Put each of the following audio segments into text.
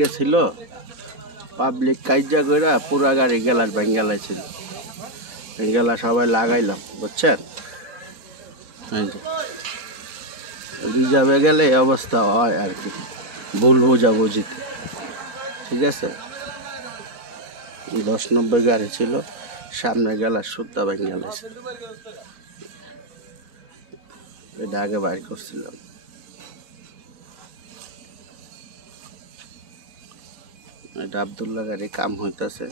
গেছিল পাবলিক কাইজা কইরা পুরা গাড়ি গ্যালাস ভেঙে গেলাইছিল, গেলা সবাই লাগাইলাম বুঝছেন। রিজার্ভে গেলে এই অবস্থা হয় আর কি, ভুল বোঝাবুঝিতে, ঠিক আছে। 10 নম্বর গাড়ি ছিল, সামনে গেলাস সুদ্ধা ভেঙে গেলাইছে, এটা আগে বাইর করছিলাম। এটা আব্দুল্লাহ গাড়ি কাম হইতাছে,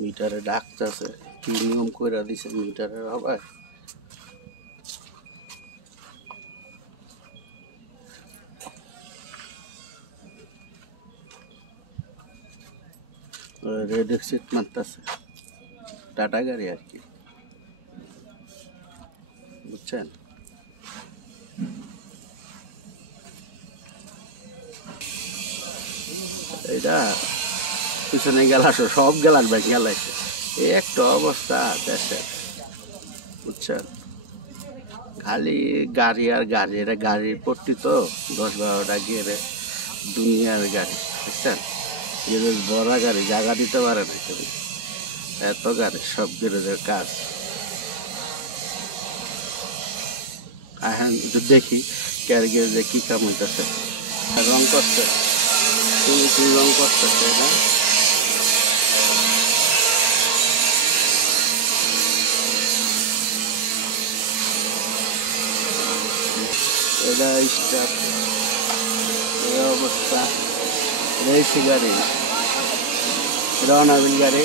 মিটারে ডাকতেছে, কি নিয়ম কইরা দিছে মিটারের আবার। রেড এক্সিট মারতেছে, টাটা গাড়ি আর কি, বুঝছেন। এটা পিছনে গেলাস সব গেলাস ভেঙে গেলাইছে, এই একটা অবস্থা দেশের, বুঝছেন। খালি গাড়ি আর গাড়ি, এটা গাড়ির পট্টি তো 10-12টা গিয়ে দুনিয়ার গাড়ি, বুঝছেন। গ্যারেজ বড়া গাড়ি, জায়গা দিতে পারে না কেউ, এত গাড়ি, সব গ্যারেজের কাজ। এখন একটু দেখি ক্যার গ্যারেজে কি কাম হইতেছে। রং করছে, রং করতেছে না, এটা স্টাফ, এই অবস্থা। রেসি গাড়ি, রওনাবিল গাড়ি।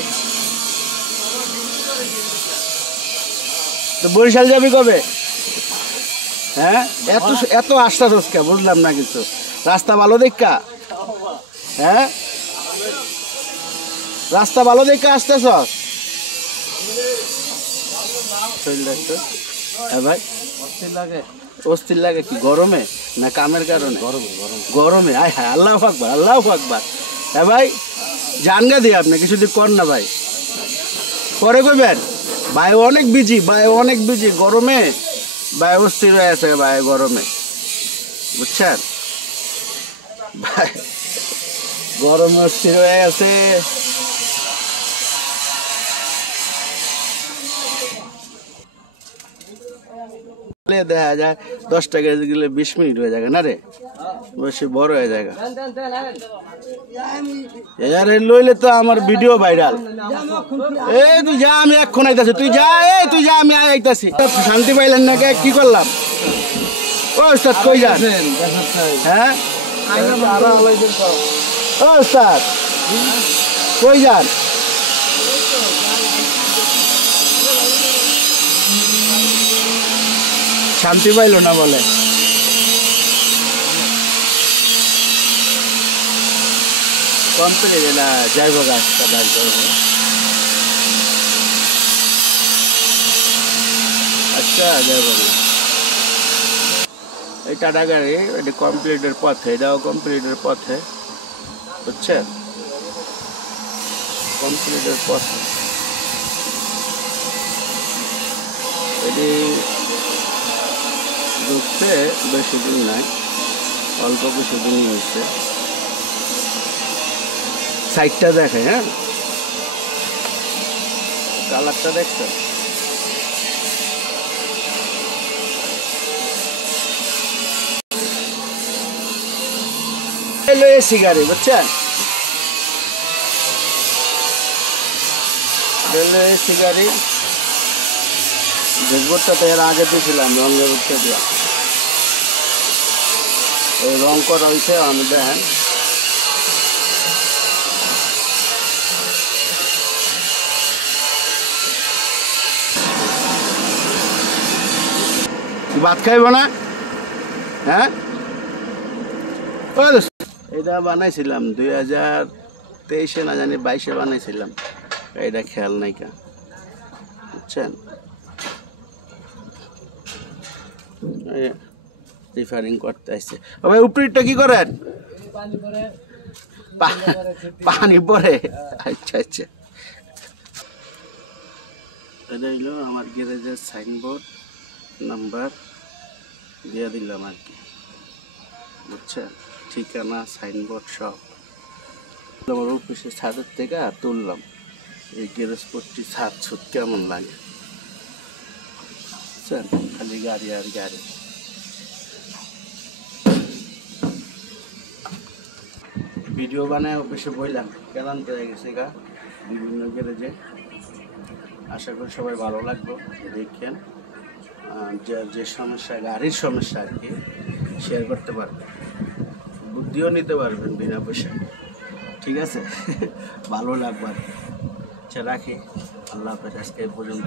তো বরিশাল যাবি কবে? হ্যাঁ, এত এত আস্থা রোজকা, বুঝলাম না কিছু। রাস্তা ভালো দেখা? হ্যাঁ, রাস্তা ভালো দেখা আসতেছ? হ্যাঁ ভাই, অস্থির লাগে। অস্থির লাগে কি গরমে না কামের কারণে? গরমে। আয় হ্যাঁ, আল্লাহু আকবার, আল্লাহু আকবার। হ্যাঁ ভাই, জানগা দিয়ে আপনি কিছু দিন কর না ভাই, পরে কইবেন। ভাই অনেক বিজি, ভাই অনেক বিজি গরমে, ভাই অস্থির হয়ে আছে ভাই গরমে, বুঝছেন ভাই, গরমে অস্থির হয়ে আছে। দেখা যায় 10 টাকা গেলে 20 মিনিট হয়ে যায় না রে, বেশি বড় হয়ে যায়। লইলে তো আমার ভিডিও ভাইরাল। এই তুই যা, আমি এক্ষণ আইতাছি, তুই যা, এই তুই যা, আমি আইতাছি। শান্তি পাইলেন না, কি করলাম? ও ওস্তাদ কই যান? হ্যাঁ ও ওস্তাদ কই যান? শান্তি পাইল না বলে। কমপ্লিট না, যাইব গাছটা বাইর করবো। আচ্ছা যাইব না, এই টাটা গাড়ি এটা কমপ্লিটের পথে, এটাও কমপ্লিটের পথে, বুঝছেন, কমপ্লিটের পথে। এটি ঢুকতে বেশি দিন নাই, অল্প কিছু দিন হয়েছে। সাইডটা দেখে, হ্যাঁ কালারটা দেখছো? এসি গাড়ি, বুঝছেন, এসি গাড়ি। ড্যাশবোর্ডটা তো এর আগে দিয়েছিলাম রঙের উঠতে দিয়া, এই রং করা হয়েছে। আমি দেখেন ভাত খাইব না? হ্যাঁ, এটা বানাইছিলাম 2023 না জানি 22 বানাইছিলাম, এটা খেয়াল নাই কা, বুঝছেন। রিফারিং করতে আসছে। ভাই উপরিটা কি করেন? পানি পরে। আচ্ছা আচ্ছা, এটা হইলো আমার গ্যারেজের সাইনবোর্ড, নাম্বার দিয়ে দিলাম আর কি। বুঝছেন, ঠিকানা সাইনবোর্ড সব আমার অফিসের ছাদের থেকে তুললাম। এই গ্যারেজপট্টি ছাদ ছুট কেমন লাগে বুঝছেন, খালি গাড়ি আর গাড়ি। ভিডিও বানায় অফিসে বললাম ক্লান্ত হয়ে গেছে গা বিভিন্ন গ্যারেজে। আশা করি সবাই ভালো লাগবে দেখেন। যে সমস্যা গাড়ির সমস্যা আর কি শেয়ার করতে পারবেন, বুদ্ধিও নিতে পারবেন বিনা পয়সায়, ঠিক আছে? ভালো লাগবে। আচ্ছা রাখি, আল্লাহ হাফেজ, আজকে এই পর্যন্ত।